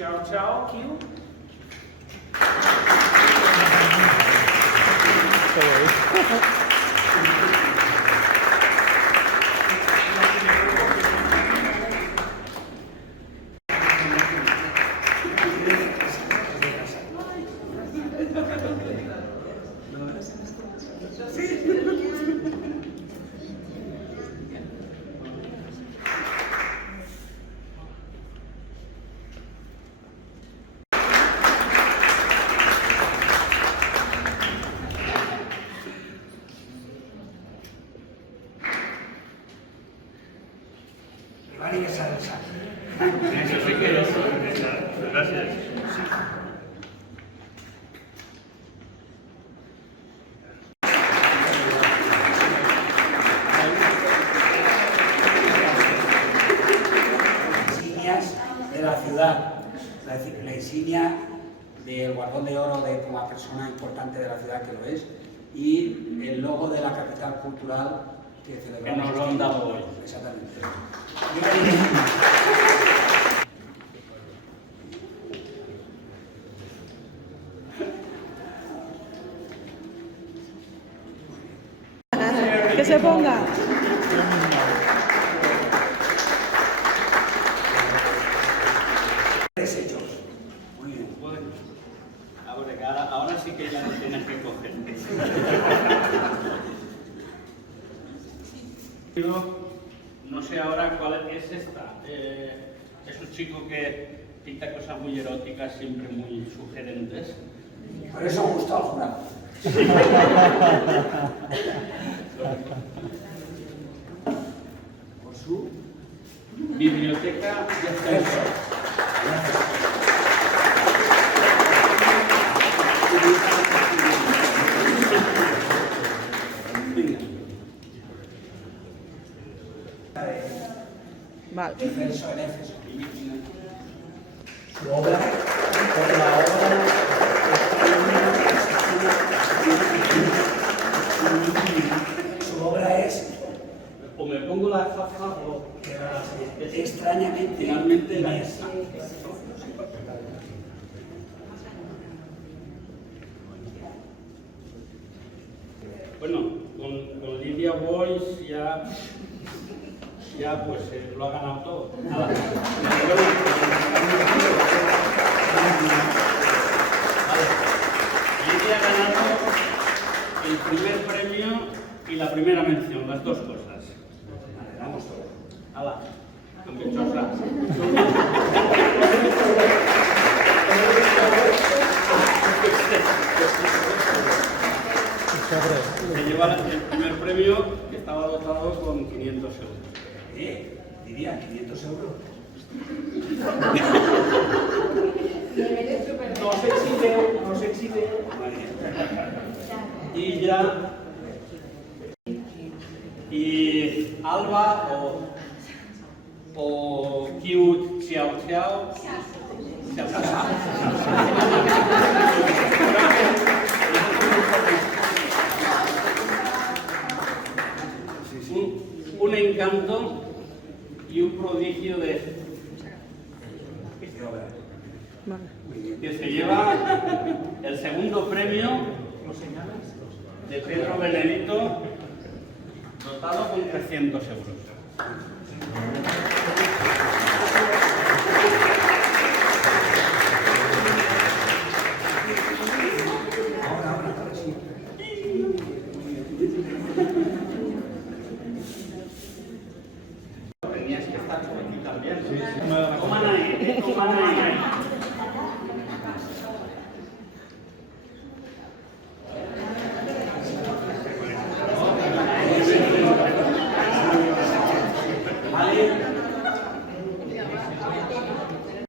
Ciao, ciao, Q. Vale, que salsa. Eso sí que es. Gracias. Insignias de la ciudad, la insignia del Guardón de Oro de como persona importante de la ciudad que lo es, y el logo de la capital cultural que celebramos. Que nos lo han dado hoy. Exactamente. Que se ponga. Desechos. Muy bien. Bueno, ahora sí que la tienes que coger. No sé ahora cuál es esta. Es un chico que pinta cosas muy eróticas, siempre muy sugerentes. Por eso gustó al jurado. Por su Biblioteca de verso. Ascenso. Vale. El verso en Éfeso. Su obra, por la obra, su obra es O me pongo la gafa o extrañamente finalmente la inmensa. Bueno, con Lidia Boys ya pues lo ha ganado todo. Nada. Lidia ha ganado el primer premio y la primera mención, las dos cosas. Vale, vamos todo. ¡Hala! Campechosa. Se lleva el primer premio que estaba dotado con 500 euros. Diría 500 euros. No se exhibe. Y ya. Y Alba o Cute Xiao Xiao. Xiao Xiao. Un encanto y un prodigio de Vale. que se lleva el segundo premio de Pedro Benedito, dotado con 300 euros. Ahora sí. Tenías que estar por aquí también. Coman ahí, coman ahí.